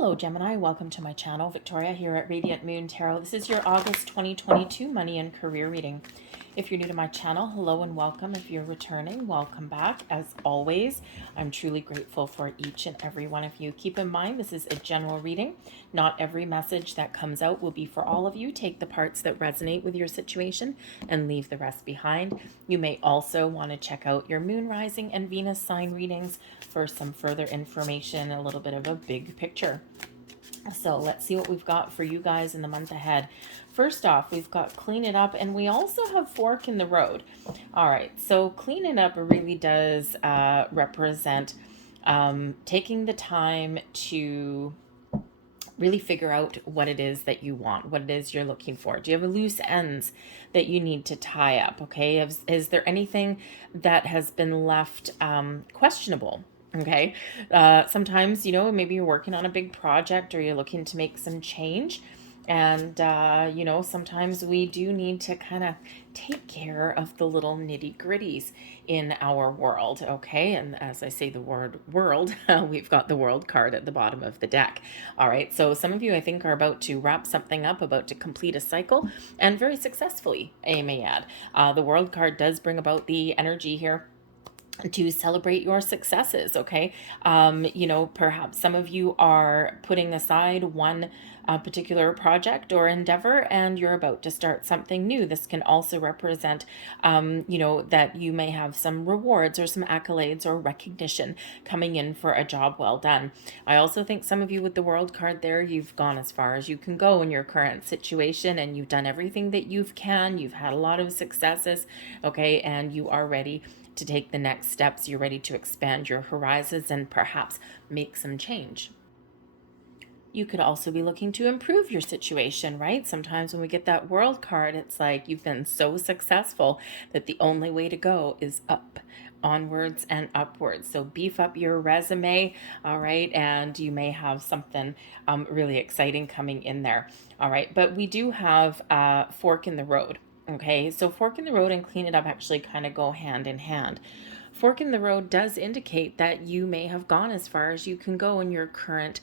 Hello Gemini, welcome to my channel. Victoria here at Radiant Moon Tarot. This is your August 2022 money and career reading. If you're new to my channel, hello and welcome. If you're returning, welcome back. As always, I'm truly grateful for each and every one of you. Keep in mind, this is a general reading. Not every message that comes out will be for all of you. Take the parts that resonate with your situation and leave the rest behind. You may also want to check out your moon rising and Venus sign readings for some further information, a little bit of a big picture. So let's see what we've got for you guys in the month ahead. First off, we've got clean it up, and we also have fork in the road. All right, so clean it up really does represent taking the time to really figure out what it is that you want, what it is you're looking for. Do you have loose ends that you need to tie up? Okay, is there anything that has been left questionable? Okay, sometimes, maybe you're working on a big project or you're looking to make some change. And, sometimes we do need to kind of take care of the little nitty gritties in our world. Okay. And as I say the word world, we've got the world card at the bottom of the deck. All right. So some of you, I think, are about to wrap something up, about to complete a cycle, and very successfully, I may add. The world card does bring about the energy here to celebrate your successes. Okay. Perhaps some of you are putting aside one particular project or endeavor and you're about to start something new. This can also represent, that you may have some rewards or some accolades or recognition coming in for a job well done. I also think some of you with the world card there, you've gone as far as you can go in your current situation and you've done everything that you can. You've had a lot of successes. Okay. And you are ready to take the next steps. You're ready to expand your horizons and perhaps make some change. You could also be looking to improve your situation, right? Sometimes when we get that world card, it's like you've been so successful that the only way to go is up, onwards and upwards. So beef up your resume, all right? And you may have something really exciting coming in there, all right? But we do have fork in the road. Okay, so fork in the road and clean it up actually kind of go hand in hand. Fork in the road does indicate that you may have gone as far as you can go in your current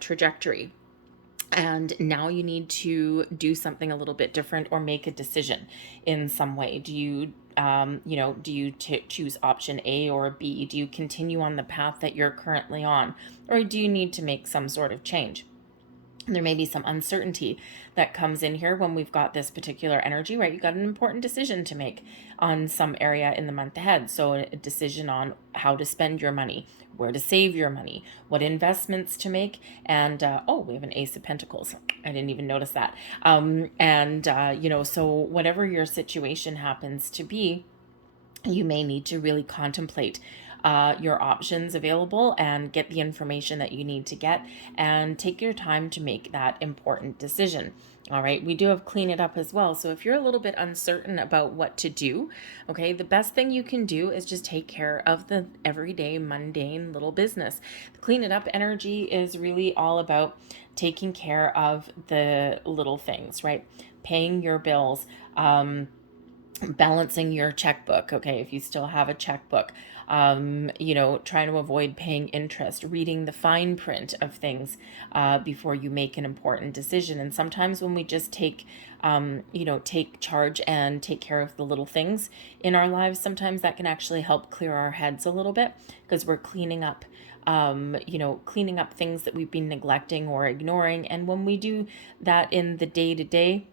trajectory. And now you need to do something a little bit different or make a decision in some way. Do you choose option A or B? Do you continue on the path that you're currently on? Or do you need to make some sort of change? There may be some uncertainty that comes in here when we've got this particular energy, right? You got an important decision to make on some area in the month ahead. So a decision on how to spend your money, where to save your money, what investments to make. And, we have an Ace of Pentacles. I didn't even notice that. So whatever your situation happens to be, you may need to really contemplate your options available and get the information that you need to get and take your time to make that important decision. All right, we do have clean it up as well. So if you're a little bit uncertain about what to do, okay, the best thing you can do is just take care of the everyday mundane little business. The clean it up energy is really all about taking care of the little things, right? Paying your bills, balancing your checkbook. Okay, if you still have a checkbook, trying to avoid paying interest, reading the fine print of things before you make an important decision. And sometimes when we just take charge and take care of the little things in our lives, sometimes that can actually help clear our heads a little bit because we're cleaning up things that we've been neglecting or ignoring. And when we do that in the day-to-day,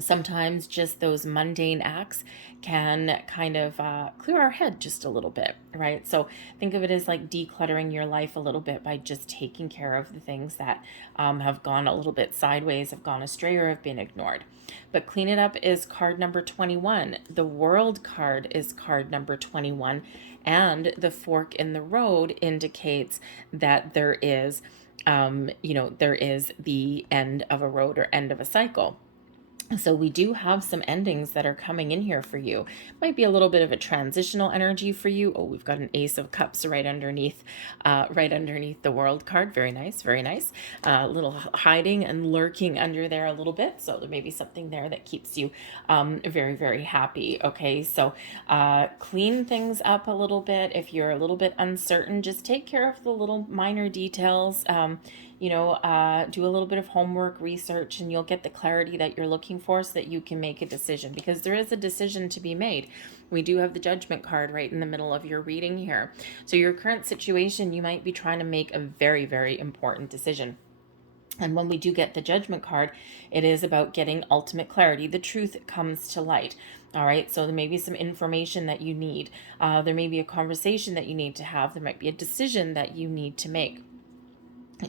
sometimes just those mundane acts can kind of clear our head just a little bit, right? So think of it as like decluttering your life a little bit by just taking care of the things that have gone a little bit sideways, have gone astray, or have been ignored. But clean it up is card number 21. The world card is card number 21. And the fork in the road indicates that there is the end of a road or end of a cycle. So we do have some endings that are coming in here for you. Might be a little bit of a transitional energy for you. Oh, we've got an Ace of Cups right underneath the World card. Very nice, very nice. A little hiding and lurking under there a little bit. So there may be something there that keeps you very, very happy. Okay, so clean things up a little bit. If you're a little bit uncertain, just take care of the little minor details. Do a little bit of homework, research, and you'll get the clarity that you're looking for so that you can make a decision, because there is a decision to be made. We do have the Judgment card right in the middle of your reading here. So your current situation, you might be trying to make a very, very important decision. And when we do get the Judgment card, it is about getting ultimate clarity. The truth comes to light. All right, so there may be some information that you need. There may be a conversation that you need to have. There might be a decision that you need to make.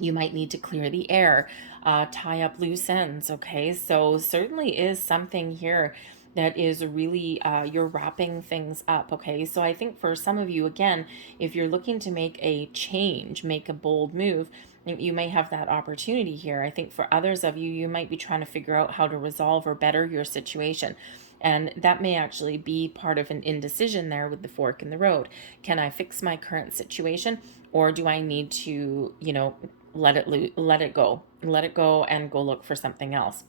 You might need to clear the air, tie up loose ends. Okay, so certainly is something here that is really you're wrapping things up. Okay, so I think for some of you, again, if you're looking to make a change, make a bold move, you may have that opportunity here. I think for others of you, you might be trying to figure out how to resolve or better your situation. And that may actually be part of an indecision there with the fork in the road. Can I fix my current situation, or do I need to, let it go and go look for something else?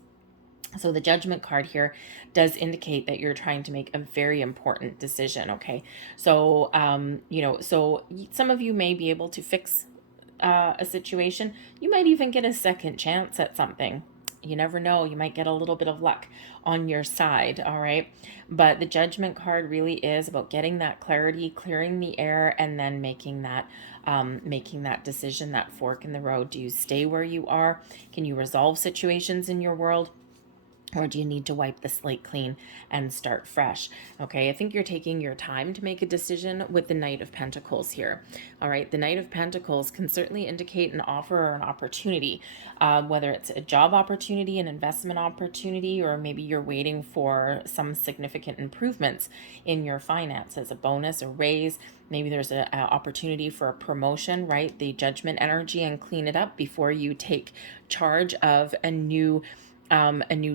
So the Judgment card here does indicate that you're trying to make a very important decision. Okay, so so some of you may be able to fix a situation. You might even get a second chance at something. You never know. You might get a little bit of luck on your side. All right. But the Judgment card really is about getting that clarity, clearing the air, and then making that decision, that fork in the road. Do you stay where you are? Can you resolve situations in your world? Or do you need to wipe the slate clean and start fresh? Okay, I think you're taking your time to make a decision with the Knight of Pentacles here. All right, the Knight of Pentacles can certainly indicate an offer or an opportunity, whether it's a job opportunity, an investment opportunity, or maybe you're waiting for some significant improvements in your finances, a bonus, a raise. Maybe there's an opportunity for a promotion, right? The Judgment energy, and clean it up before you take charge of a new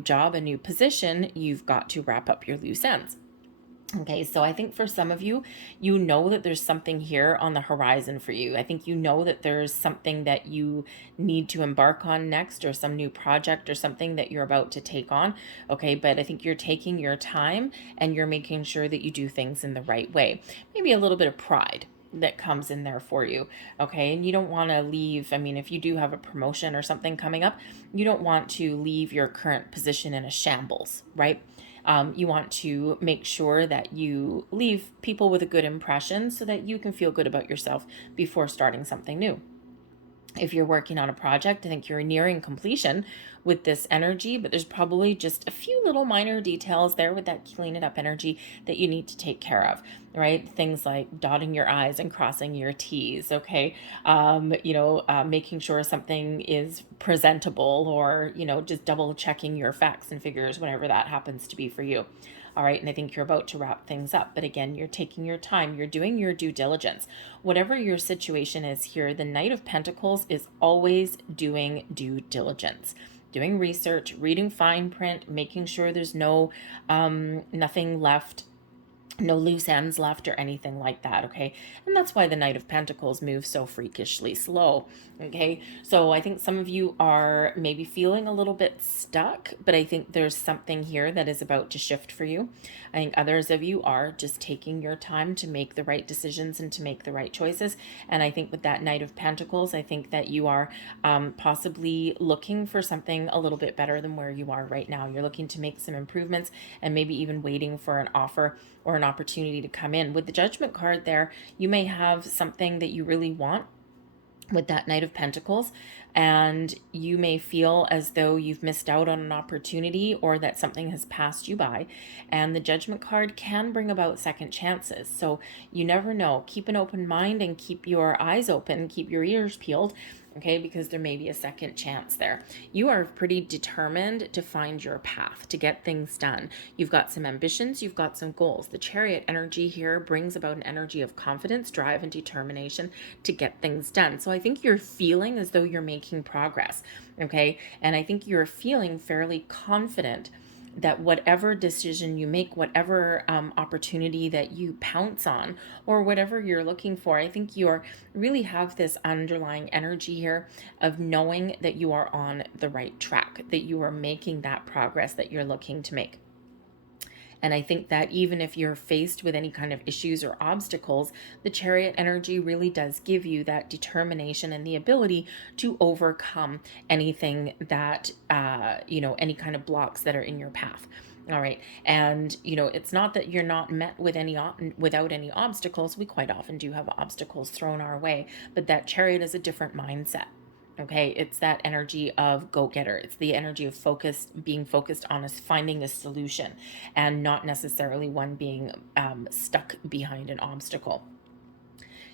job, a new position. You've got to wrap up your loose ends. Okay, so I think for some of you, you know that there's something here on the horizon for you. I think you know that there's something that you need to embark on next, or some new project or something that you're about to take on. Okay, but I think you're taking your time and you're making sure that you do things in the right way. Maybe a little bit of pride that comes in there for you. Okay, and you don't want to leave. I mean, if you do have a promotion or something coming up, you don't want to leave your current position in a shambles, right? You want to make sure that you leave people with a good impression so that you can feel good about yourself before starting something new. If you're working on a project, I think you're nearing completion with this energy, but there's probably just a few little minor details there with that clean it up energy that you need to take care of, right? Things like dotting your I's and crossing your T's, okay? Making sure something is presentable, or, just double checking your facts and figures whenever that happens to be for you. All right, and I think you're about to wrap things up. But again, you're taking your time. You're doing your due diligence. Whatever your situation is here, the Knight of Pentacles is always doing due diligence, doing research, reading fine print, making sure there's nothing left, no loose ends left or anything like that. Okay, and that's why the Knight of Pentacles moves so freakishly slow. Okay, so I think some of you are maybe feeling a little bit stuck, but I think there's something here that is about to shift for you. I think others of you are just taking your time to make the right decisions and to make the right choices. And I think with that Knight of Pentacles, I think that you are possibly looking for something a little bit better than where you are right now. You're looking to make some improvements, and maybe even waiting for an offer or an opportunity to come in. With the Judgment card there, you may have something that you really want with that Knight of Pentacles, and you may feel as though you've missed out on an opportunity, or that something has passed you by. And the Judgment card can bring about second chances. So you never know. Keep an open mind and keep your eyes open, keep your ears peeled, okay, because there may be a second chance there. You are pretty determined to find your path, to get things done. You've got some ambitions, you've got some goals. The Chariot energy here brings about an energy of confidence, drive, and determination to get things done. So I think you're feeling as though you're making progress, okay? And I think you're feeling fairly confident that whatever decision you make, whatever opportunity that you pounce on, or whatever you're looking for, I think you really have this underlying energy here of knowing that you are on the right track, that you are making that progress that you're looking to make. And I think that even if you're faced with any kind of issues or obstacles, the Chariot energy really does give you that determination and the ability to overcome anything that, any kind of blocks that are in your path. All right. And, it's not that you're not met with without any obstacles. We quite often do have obstacles thrown our way, but that Chariot is a different mindset. Okay, it's that energy of go-getter. It's the energy of being focused on finding a solution, and not necessarily one being stuck behind an obstacle.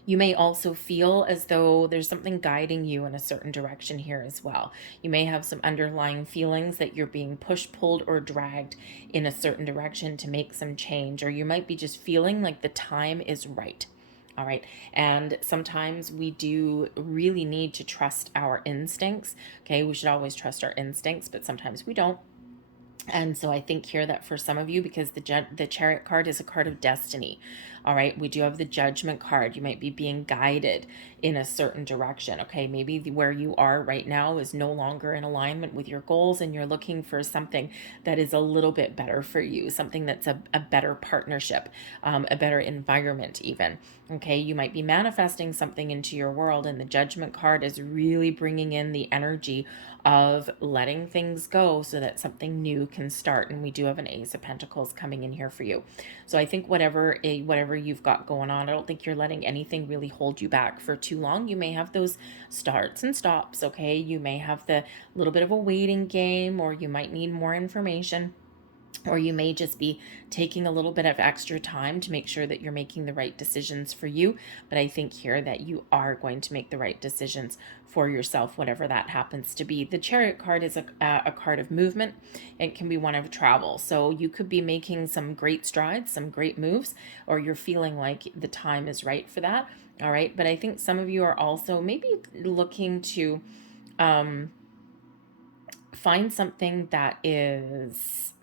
You may also feel as though there's something guiding you in a certain direction here as well. You may have some underlying feelings that you're being pushed, pulled, or dragged in a certain direction to make some change, or you might be just feeling like the time is right. All right. And sometimes we do really need to trust our instincts. Okay. We should always trust our instincts, but sometimes we don't. And so I think here that for some of you, because the Chariot card is a card of destiny, all right, we do have the Judgment card. You might be being guided in a certain direction, okay? Maybe where you are right now is no longer in alignment with your goals, and you're looking for something that is a little bit better for you, something that's a better partnership, a better environment even, okay? You might be manifesting something into your world, and the Judgment card is really bringing in the energy of letting things go so that something new can start. And we do have an Ace of Pentacles coming in here for you. So I think whatever you've got going on, I don't think you're letting anything really hold you back for too long. You may have those starts and stops, okay? You may have the little bit of a waiting game, or you might need more information. Or you may just be taking a little bit of extra time to make sure that you're making the right decisions for you. But I think here that you are going to make the right decisions for yourself, whatever that happens to be. The Chariot card is a card of movement. It can be one of travel. So you could be making some great strides, some great moves, or you're feeling like the time is right for that. All right. But I think some of you are also maybe looking to find something that is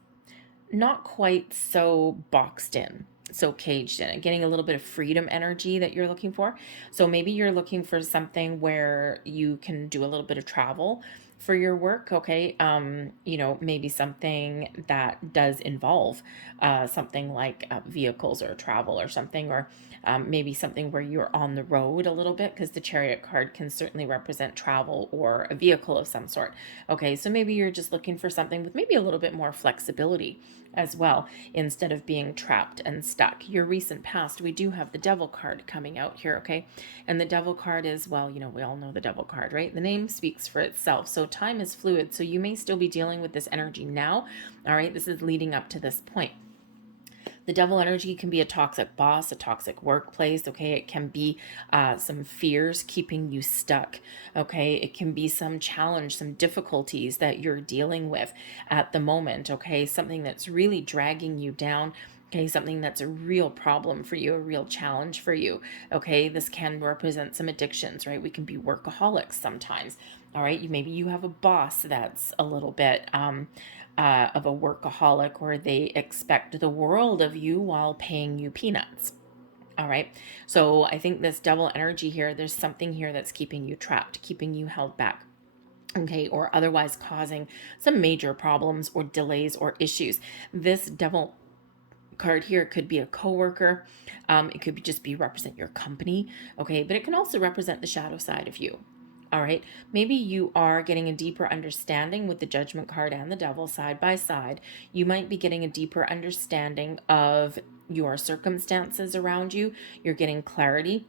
not quite so boxed in, so caged in, and getting a little bit of freedom energy that you're looking for. So maybe you're looking for something where you can do a little bit of travel for your work, okay? Maybe something that does involve something like vehicles or travel or something, or maybe something where you're on the road a little bit, because the Chariot card can certainly represent travel or a vehicle of some sort. Okay, so maybe you're just looking for something with maybe a little bit more flexibility as well, instead of being trapped and stuck. Your recent past, we do have the Devil card coming out here, okay? And the Devil card is, well, we all know the Devil card, right? The name speaks for itself. So time is fluid. So you may still be dealing with this energy now. All right, this is leading up to this point. The Devil energy can be a toxic boss, a toxic workplace, okay? It can be some fears keeping you stuck, okay? It can be some challenge, some difficulties that you're dealing with at the moment, okay? Something that's really dragging you down. Okay, something that's a real problem for you, a real challenge for you. Okay, this can represent some addictions, right? We can be workaholics sometimes. All right, maybe you have a boss that's a little bit of a workaholic, or they expect the world of you while paying you peanuts. All right, so I think this Devil energy here, there's something here that's keeping you trapped, keeping you held back. Okay, or otherwise causing some major problems or delays or issues. This Devil card here could be a coworker. It could just be represent your company. Okay, but it can also represent the shadow side of you. All right, maybe you are getting a deeper understanding with the Judgment card and the Devil side by side. You might be getting a deeper understanding of your circumstances around you. You're getting clarity,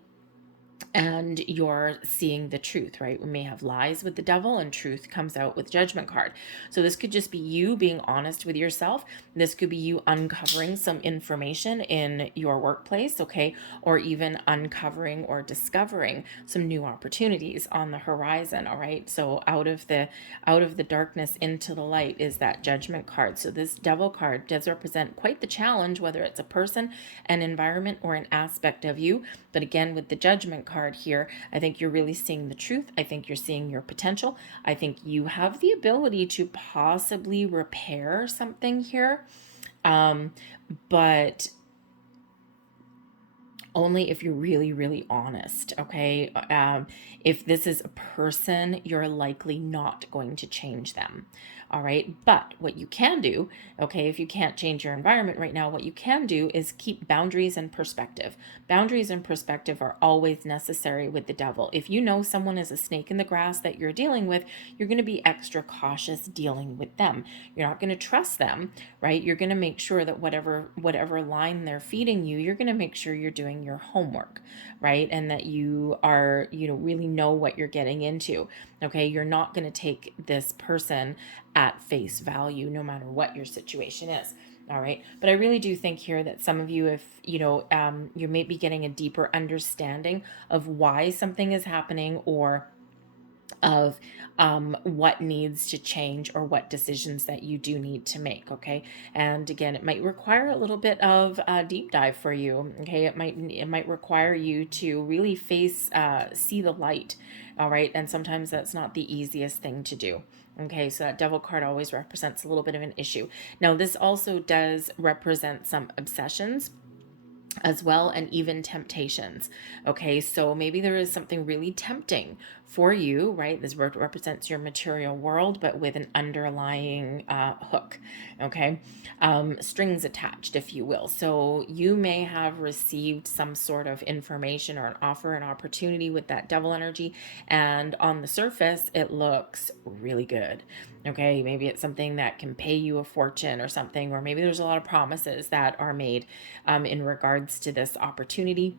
and you're seeing the truth, right? We may have lies with the Devil, and truth comes out with Judgment card. So this could just be you being honest with yourself. This could be you uncovering some information in your workplace, okay? Or even uncovering or discovering some new opportunities on the horizon, all right? So out of the darkness into the light is that Judgment card. So this Devil card does represent quite the challenge, whether it's a person, an environment, or an aspect of you. But again, with the Judgment Judgment card here. I think you're really seeing the truth. I think you're seeing your potential. I think you have the ability to possibly repair something here. But only if you're really, really honest, okay? If this is a person, you're likely not going to change them, all right? But what you can do, okay, if you can't change your environment right now, what you can do is keep boundaries and perspective. Boundaries and perspective are always necessary with the devil. If you know someone is a snake in the grass that you're dealing with, you're going to be extra cautious dealing with them. You're not going to trust them, right? You're going to make sure that whatever line they're feeding you, you're going to make sure you're doing your homework, right? And that you are, really know what you're getting into. Okay, you're not going to take this person at face value no matter what your situation is. All right. But I really do think here that some of you, if you may be getting a deeper understanding of why something is happening, or of what needs to change, or what decisions that you do need to make. Okay. And again, it might require a little bit of a deep dive for you. Okay. It might require you to really see the light. All right. And sometimes that's not the easiest thing to do. Okay, so that devil card always represents a little bit of an issue. Now, this also does represent some obsessions as well, and even temptations. Okay, so maybe there is something really tempting for you, right? This represents your material world, but with an underlying hook. Okay, strings attached, if you will. So you may have received some sort of information or an offer, an opportunity with that devil energy, and on the surface it looks really good. Okay, maybe it's something that can pay you a fortune or something, or maybe there's a lot of promises that are made in regards to this opportunity.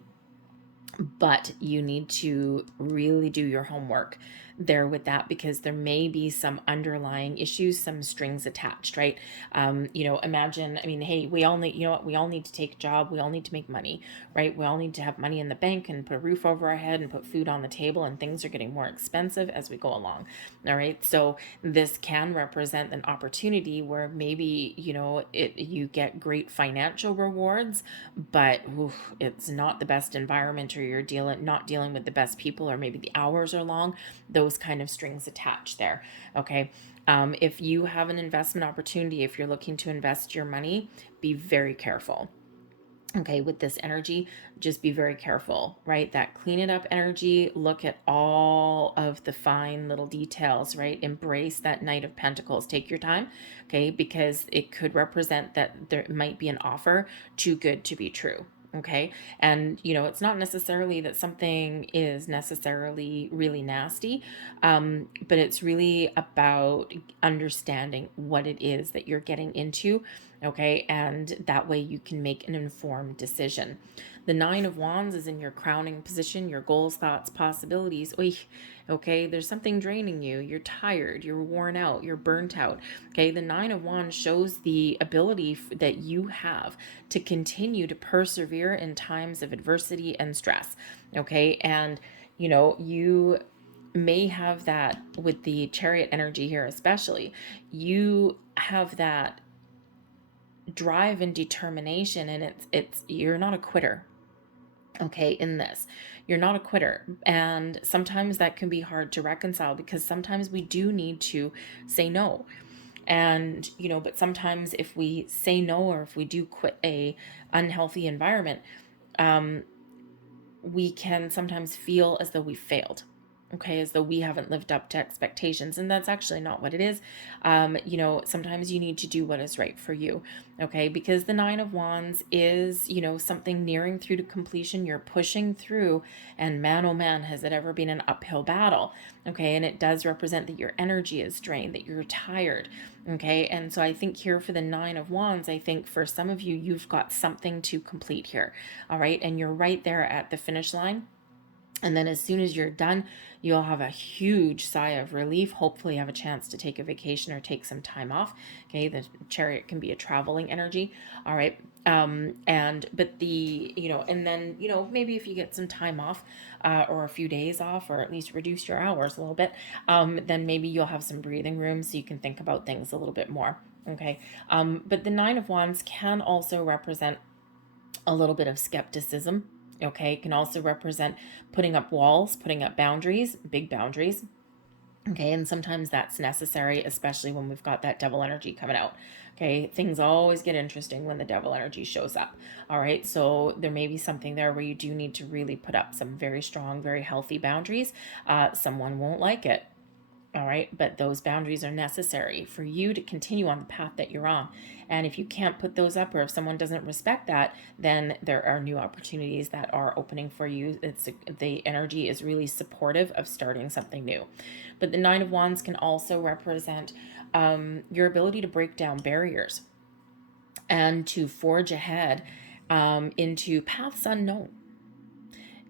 But you need to really do your homework there with that, because there may be some underlying issues, some strings attached, right? Imagine, hey, we all need, we all need to take a job. We all need to make money, right? We all need to have money in the bank and put a roof over our head and put food on the table, and things are getting more expensive as we go along. All right. So this can represent an opportunity where maybe, you get great financial rewards, but it's not the best environment, or you're not dealing with the best people, or maybe the hours are long. Those kind of strings attached there. Okay. If you have an investment opportunity, if you're looking to invest your money, be very careful. Okay, with this energy, just be very careful, right? That clean it up energy, look at all of the fine little details, right? Embrace that Knight of Pentacles. Take your time, okay? Because it could represent that there might be an offer too good to be true. Okay. And, it's not necessarily that something is necessarily really nasty, but it's really about understanding what it is that you're getting into. Okay. And that way you can make an informed decision. The Nine of Wands is in your crowning position, your goals, thoughts, possibilities. Okay, there's something draining you. You're tired, you're worn out, you're burnt out. Okay, the Nine of Wands shows the ability that you have to continue to persevere in times of adversity and stress. Okay, and you may have that with the Chariot energy here, especially. You have that drive and determination, and it's you're not a quitter. Okay, in this, you're not a quitter. And sometimes that can be hard to reconcile, because sometimes we do need to say no. And, but sometimes if we say no, or if we do quit a unhealthy environment, we can sometimes feel as though we failed. Okay, as though we haven't lived up to expectations. And that's actually not what it is. Sometimes you need to do what is right for you. Okay, because the Nine of Wands is, something nearing through to completion. You're pushing through, and man, oh man, has it ever been an uphill battle. Okay, and it does represent that your energy is drained, that you're tired. Okay, and so I think here for the Nine of Wands, I think for some of you, you've got something to complete here. All right, and you're right there at the finish line. And then as soon as you're done, you'll have a huge sigh of relief. Hopefully have a chance to take a vacation or take some time off. Okay, the Chariot can be a traveling energy. All right. And then, maybe if you get some time off, or a few days off, or at least reduce your hours a little bit, then maybe you'll have some breathing room so you can think about things a little bit more. Okay. But the Nine of Wands can also represent a little bit of skepticism. Okay, it can also represent putting up walls, putting up boundaries, big boundaries. Okay, and sometimes that's necessary, especially when we've got that devil energy coming out. Okay, things always get interesting when the devil energy shows up. All right, so there may be something there where you do need to really put up some very strong, very healthy boundaries. Someone won't like it. All right, but those boundaries are necessary for you to continue on the path that you're on. And if you can't put those up, or if someone doesn't respect that, then there are new opportunities that are opening for you. The energy is really supportive of starting something new. But the Nine of Wands can also represent your ability to break down barriers and to forge ahead into paths unknown.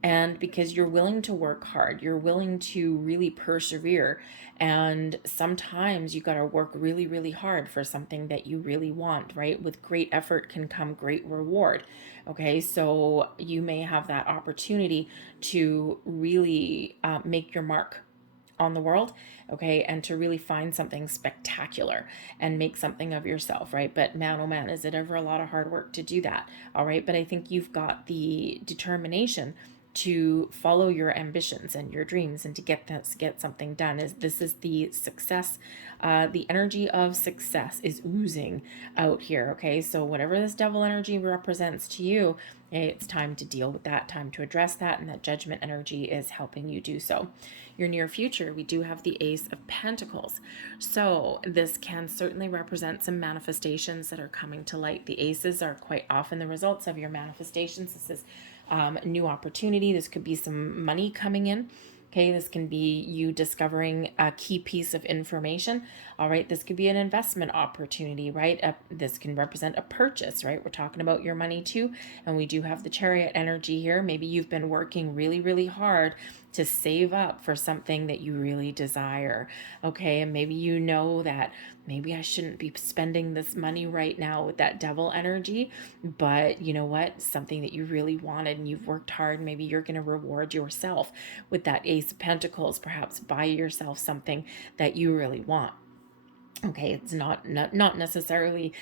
And because you're willing to work hard, you're willing to really persevere. And sometimes you got to work really, really hard for something that you really want, right? With great effort can come great reward. Okay, so you may have that opportunity to really make your mark on the world, okay, and to really find something spectacular and make something of yourself, right? But man, oh man, is it ever a lot of hard work to do that? All right, but I think you've got the determination to follow your ambitions and your dreams and to get something done. This is the success, the energy of success is oozing out here. Okay, so whatever this devil energy represents to you, it's time to deal with that, time to address that, and that judgment energy is helping you do so. Your near future, we do have the Ace of Pentacles. So this can certainly represent some manifestations that are coming to light. The aces are quite often the results of your manifestations. This is new opportunity. This could be some money coming in. Okay, this can be you discovering a key piece of information. All right, this could be an investment opportunity, right? This can represent a purchase, right? We're talking about your money too. And we do have the Chariot energy here. Maybe you've been working really, really hard to save up for something that you really desire. Okay, and maybe you know that maybe I shouldn't be spending this money right now with that devil energy, but you know what? Something that you really wanted and you've worked hard, maybe you're going to reward yourself with that Ace of Pentacles. Perhaps buy yourself something that you really want. Okay, it's not necessarily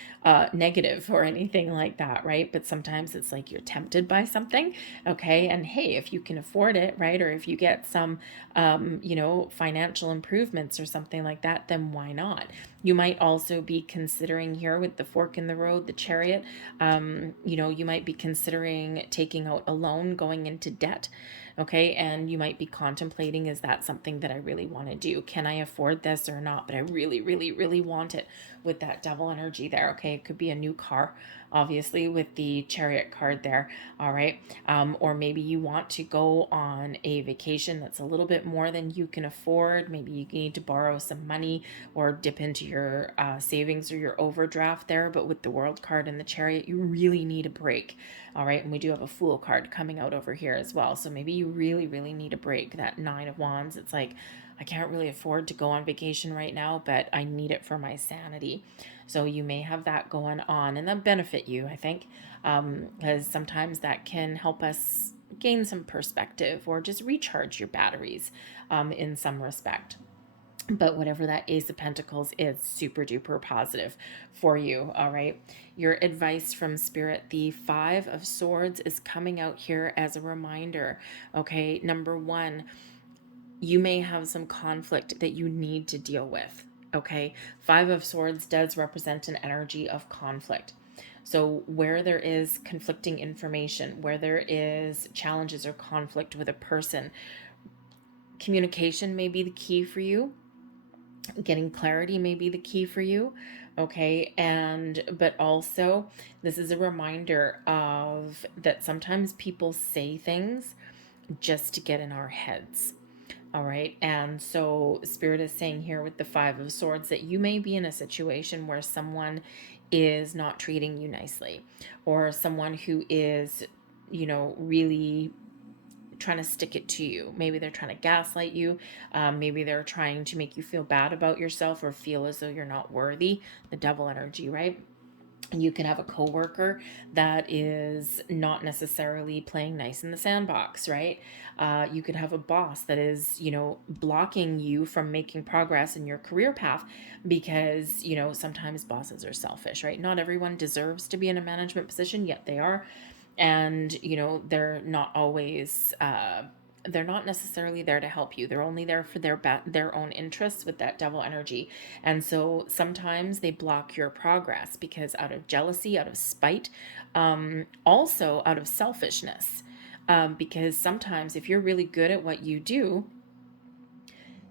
negative or anything like that, right? But sometimes it's like you're tempted by something. Okay, and hey, if you can afford it, right, or if you get some financial improvements or something like that, then why not? You might also be considering here with the fork in the road, the Chariot, you might be considering taking out a loan, going into debt. Okay, and you might be contemplating, is that something that I really want to do? Can I afford this or not? But I really, really, really want it with that devil energy there. Okay, it could be a new car, obviously, with the Chariot card there. All right, or maybe you want to go on a vacation that's a little bit more than you can afford. Maybe you need to borrow some money or dip into your savings or your overdraft there. But with the World card and the Chariot, you really need a break. All right, and we do have a Fool card coming out over here as well. So maybe you really, really need a break. That Nine of Wands, it's like, I can't really afford to go on vacation right now, but I need it for my sanity. So you may have that going on, and that benefit you, I think, because sometimes that can help us gain some perspective or just recharge your batteries in some respect. But whatever that Ace of Pentacles is, super duper positive for you. All right, your advice from Spirit, the Five of Swords is coming out here as a reminder. Okay, number one, you may have some conflict that you need to deal with. Okay, Five of Swords does represent an energy of conflict. So where there is conflicting information, where there is challenges or conflict with a person, communication may be the key for you. Getting clarity may be the key for you. Okay, but also this is a reminder of that sometimes people say things just to get in our heads. All right, and so Spirit is saying here with the Five of Swords that you may be in a situation where someone is not treating you nicely, or someone who is really trying to stick it to you. Maybe they're trying to gaslight you. Maybe they're trying to make you feel bad about yourself or feel as though you're not worthy. The devil energy, right? You can have a coworker that is not necessarily playing nice in the sandbox, right? You could have a boss that is, blocking you from making progress in your career path because, sometimes bosses are selfish, right? Not everyone deserves to be in a management position, yet they are. And, they're not always, they're not necessarily there to help you. They're only there for their own interests with that devil energy. And so sometimes they block your progress because out of jealousy, out of spite, also out of selfishness. Because sometimes if you're really good at what you do,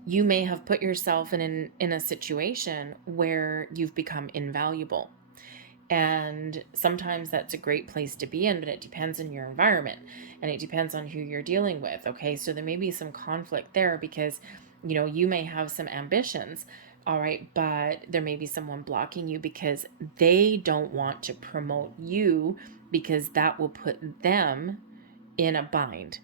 you may have put yourself in a situation where you've become invaluable. And sometimes that's a great place to be in, but it depends on your environment and it depends on who you're dealing with. Okay. So there may be some conflict there because, you may have some ambitions. All right. But there may be someone blocking you because they don't want to promote you because that will put them in a bind.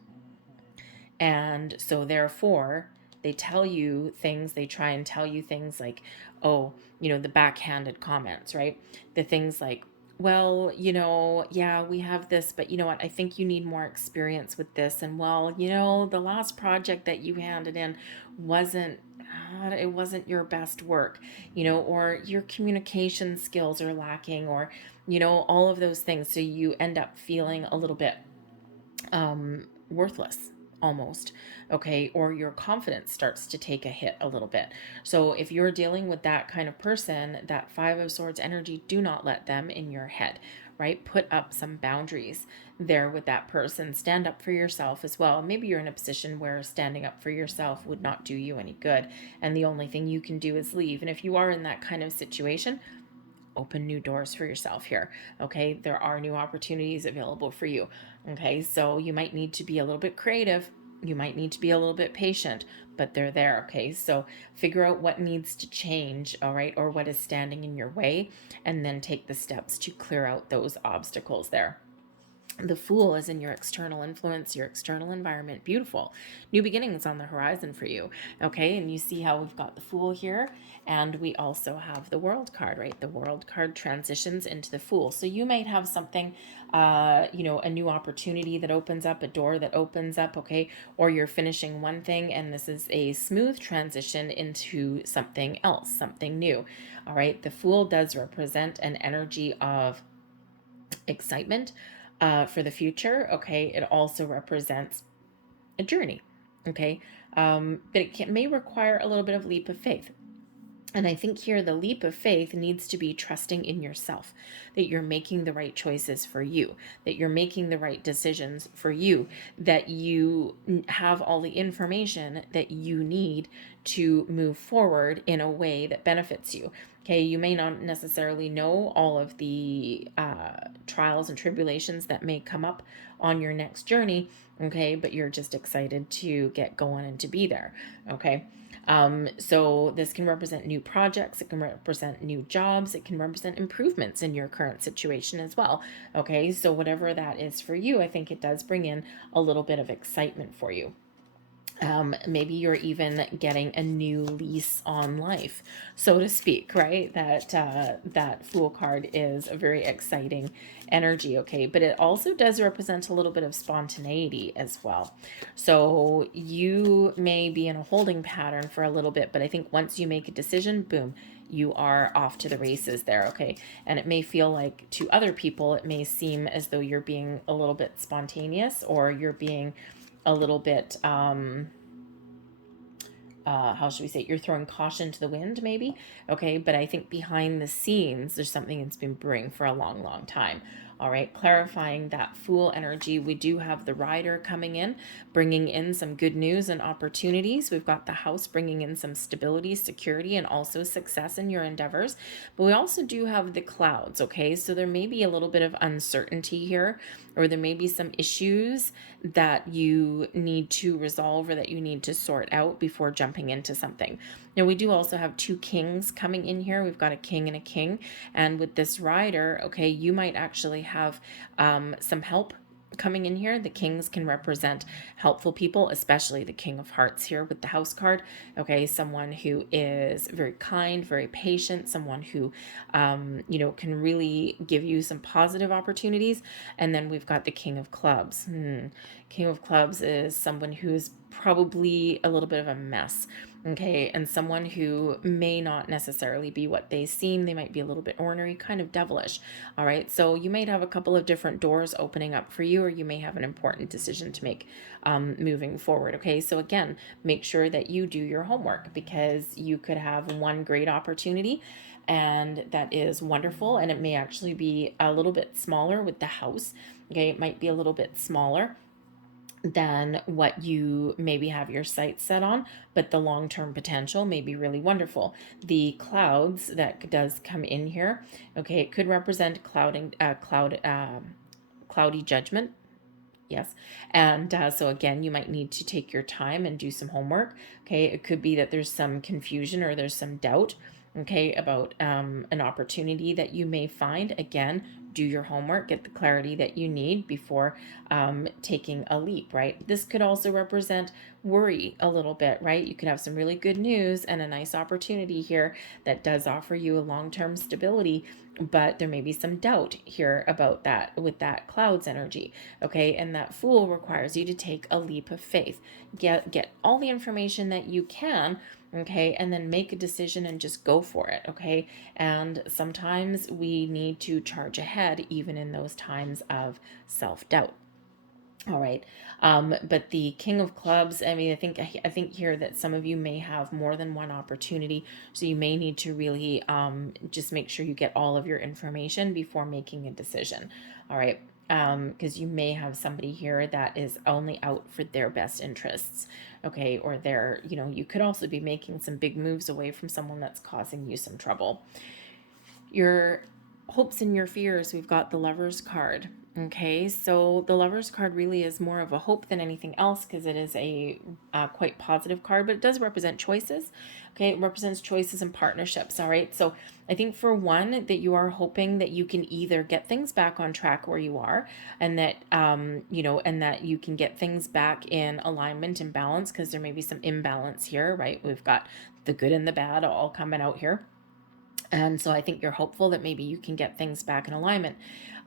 And so therefore, they tell you things, they try and tell you things like, oh, the backhanded comments, right? The things like, well, yeah, we have this, but you know what? I think you need more experience with this. And well, the last project that you handed in wasn't it wasn't your best work, or your communication skills are lacking, or all of those things. So you end up feeling a little bit worthless almost. Okay. Or your confidence starts to take a hit a little bit. So if you're dealing with that kind of person, that Five of Swords energy, do not let them in your head, right? Put up some boundaries there with that person. Stand up for yourself as well. Maybe you're in a position where standing up for yourself would not do you any good, and the only thing you can do is leave. And if you are in that kind of situation, open new doors for yourself here. Okay. There are new opportunities available for you. Okay. So you might need to be a little bit creative. You might need to be a little bit patient, but they're there. Okay. So figure out what needs to change. All right. Or what is standing in your way, and then take the steps to clear out those obstacles there. The Fool is in your external influence, your external environment. Beautiful. New beginnings on the horizon for you. Okay. And you see how we've got the Fool here. And we also have the World card, right? The World card transitions into the Fool. So you might have something, a new opportunity that opens up, a door that opens up. Okay. Or you're finishing one thing and this is a smooth transition into something else, something new. All right. The Fool does represent an energy of excitement for the future. Okay. It also represents a journey. Okay. But may require a little bit of leap of faith. And I think here the leap of faith needs to be trusting in yourself, that you're making the right choices for you, that you're making the right decisions for you, that you have all the information that you need to move forward in a way that benefits you. Okay, you may not necessarily know all of the trials and tribulations that may come up on your next journey, okay, but you're just excited to get going and to be there, okay? So this can represent new projects, it can represent new jobs, it can represent improvements in your current situation as well. Okay, so whatever that is for you, I think it does bring in a little bit of excitement for you. Maybe you're even getting a new lease on life, so to speak, right? That Fool card is a very exciting energy, okay? But it also does represent a little bit of spontaneity as well. So you may be in a holding pattern for a little bit, but I think once you make a decision, boom, you are off to the races there, okay? And it may feel like to other people, it may seem as though you're being a little bit spontaneous, or you're being a little bit how should we say, you're throwing caution to the wind maybe. Okay, but I think behind the scenes there's something that's been brewing for a long time. All right, clarifying that Fool energy, we do have the Rider coming in, bringing in some good news and opportunities. We've got the House bringing in some stability, security, and also success in your endeavors. But we also do have the Clouds, okay? So there may be a little bit of uncertainty here, or there may be some issues that you need to resolve or that you need to sort out before jumping into something. Now, we do also have two kings coming in here. We've got a king and a king. And with this Rider, okay, you might actually have some help coming in here. The kings can represent helpful people, especially the King of Hearts here with the House card. Okay, someone who is very kind, very patient, someone who, can really give you some positive opportunities. And then we've got the King of Clubs. King of Clubs is someone who's probably a little bit of a mess, okay, and someone who may not necessarily be what they seem. They might be a little bit ornery, kind of devilish. All right, so you might have a couple of different doors opening up for you, or you may have an important decision to make moving forward. Okay, so again, make sure that you do your homework, because you could have one great opportunity and that is wonderful, and it may actually be a little bit smaller with the house. Okay, it might be a little bit smaller than what you maybe have your sights set on, but the long-term potential may be really wonderful. The clouds that does come in here, okay, it could represent cloudy judgment. Yes. And so again, you might need to take your time and do some homework. Okay. It could be that there's some confusion or there's some doubt, okay, about an opportunity that you may find. Again, do your homework, get the clarity that you need before taking a leap, right? This could also represent worry a little bit, right? You could have some really good news and a nice opportunity here that does offer you a long-term stability, but there may be some doubt here about that with that clouds energy, okay? And that Fool requires you to take a leap of faith. Get all the information that you can, okay, and then make a decision and just go for it, okay? And sometimes we need to charge ahead even in those times of self-doubt. All right. But the King of Clubs, I mean, I think here that some of you may have more than one opportunity. So you may need to really just make sure you get all of your information before making a decision. All right. Because you may have somebody here that is only out for their best interests. Okay. Or their, you could also be making some big moves away from someone that's causing you some trouble. Your hopes and your fears, we've got the Lover's card. Okay, so the Lover's card really is more of a hope than anything else, because it is a quite positive card, but it does represent choices. Okay, it represents choices and partnerships. All right, so I think for one, that you are hoping that you can either get things back on track where you are, and that and that you can get things back in alignment and balance, because there may be some imbalance here, right? We've got the good and the bad all coming out here. And so I think you're hopeful that maybe you can get things back in alignment.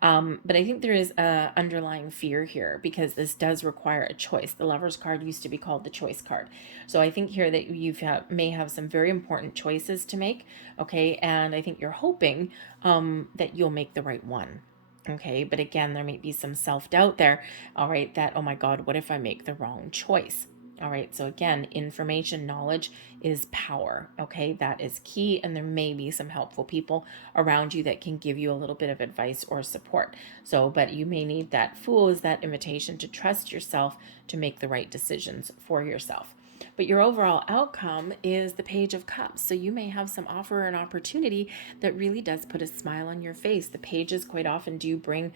But I think there is a underlying fear here, because this does require a choice. The Lover's card used to be called the choice card. So I think here that may have some very important choices to make. Okay. And I think you're hoping that you'll make the right one. Okay. But again, there may be some self-doubt there. All right. That, oh my God, what if I make the wrong choice? All right, so again, information, knowledge is power, okay? That is key, and there may be some helpful people around you that can give you a little bit of advice or support. So, but you may need that Fool is that invitation to trust yourself to make the right decisions for yourself. But your overall outcome is the Page of Cups. So you may have some offer or an opportunity that really does put a smile on your face. The pages quite often do bring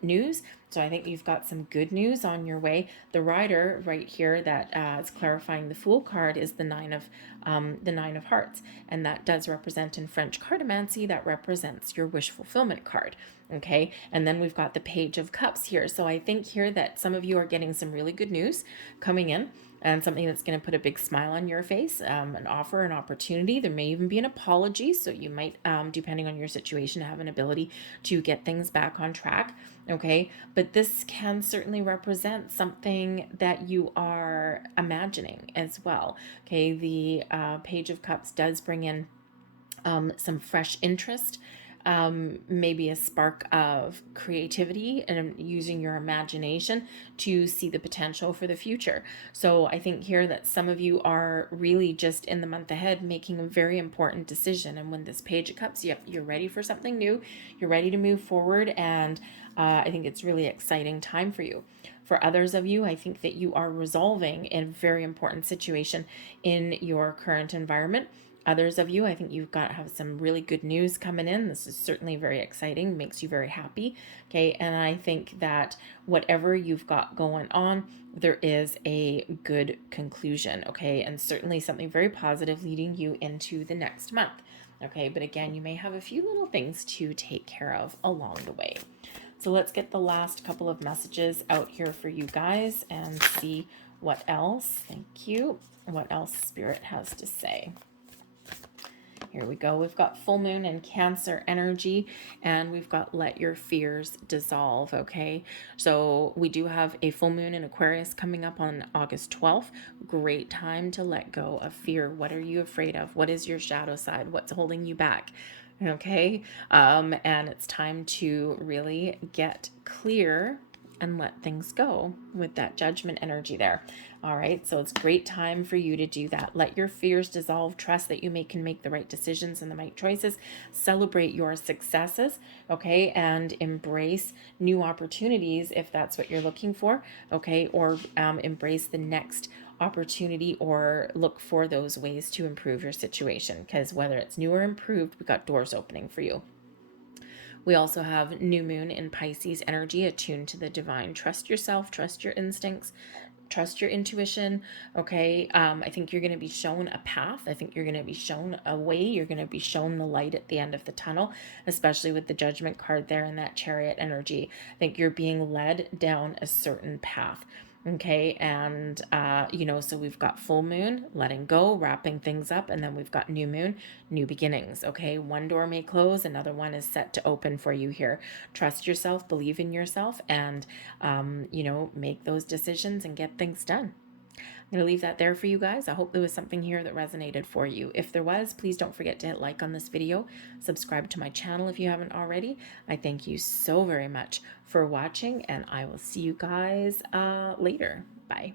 news. So I think you've got some good news on your way. The Rider right here that is clarifying the Fool card is the Nine of Hearts, and that does represent in French cartomancy, that represents your wish fulfillment card. Okay, and then we've got the Page of Cups here. So I think here that some of you are getting some really good news coming in, and something that's going to put a big smile on your face, an offer, an opportunity. There may even be an apology. So you might, depending on your situation, have an ability to get things back on track. Okay. But this can certainly represent something that you are imagining as well. Okay. The Page of Cups does bring in some fresh interest, maybe a spark of creativity, and using your imagination to see the potential for the future. So I think here that some of you are really just in the month ahead making a very important decision. And when this Page of Cups, you're ready for something new, you're ready to move forward. And I think it's really exciting time for you. For others of you, I think that you are resolving a very important situation in your current environment. Others of you, I think you've got to have some really good news coming in. This is certainly very exciting, makes you very happy. Okay. And I think that whatever you've got going on, there is a good conclusion. Okay. And certainly something very positive leading you into the next month. Okay. But again, you may have a few little things to take care of along the way. So let's get the last couple of messages out here for you guys and see what else. Thank you. What else Spirit has to say. Here we go. We've got full moon and Cancer energy, and we've got let your fears dissolve. Okay. So we do have a full moon in Aquarius coming up on August 12th. Great time to let go of fear. What are you afraid of? What is your shadow side? What's holding you back? Okay. And it's time to really get clear and let things go with that Judgment energy there. All right, so it's a great time for you to do that. Let your fears dissolve. Trust that you can make the right decisions and the right choices. Celebrate your successes, okay, and embrace new opportunities if that's what you're looking for, okay, or embrace the next opportunity or look for those ways to improve your situation, because whether it's new or improved, we've got doors opening for you. We also have new moon in Pisces energy, attuned to the divine. Trust yourself, trust your instincts, trust your intuition. Okay. I think you're going to be shown a path. I think you're going to be shown a way. You're going to be shown the light at the end of the tunnel, especially with the Judgment card there and that Chariot energy. I think you're being led down a certain path. Okay. And, so we've got full moon, letting go, wrapping things up. And then we've got new moon, new beginnings. Okay. One door may close, another one is set to open for you here. Trust yourself, believe in yourself, and, make those decisions and get things done. I'm going to leave that there for you guys. I hope there was something here that resonated for you. If there was, please don't forget to hit like on this video. Subscribe to my channel if you haven't already. I thank you so very much for watching, and I will see you guys later. Bye.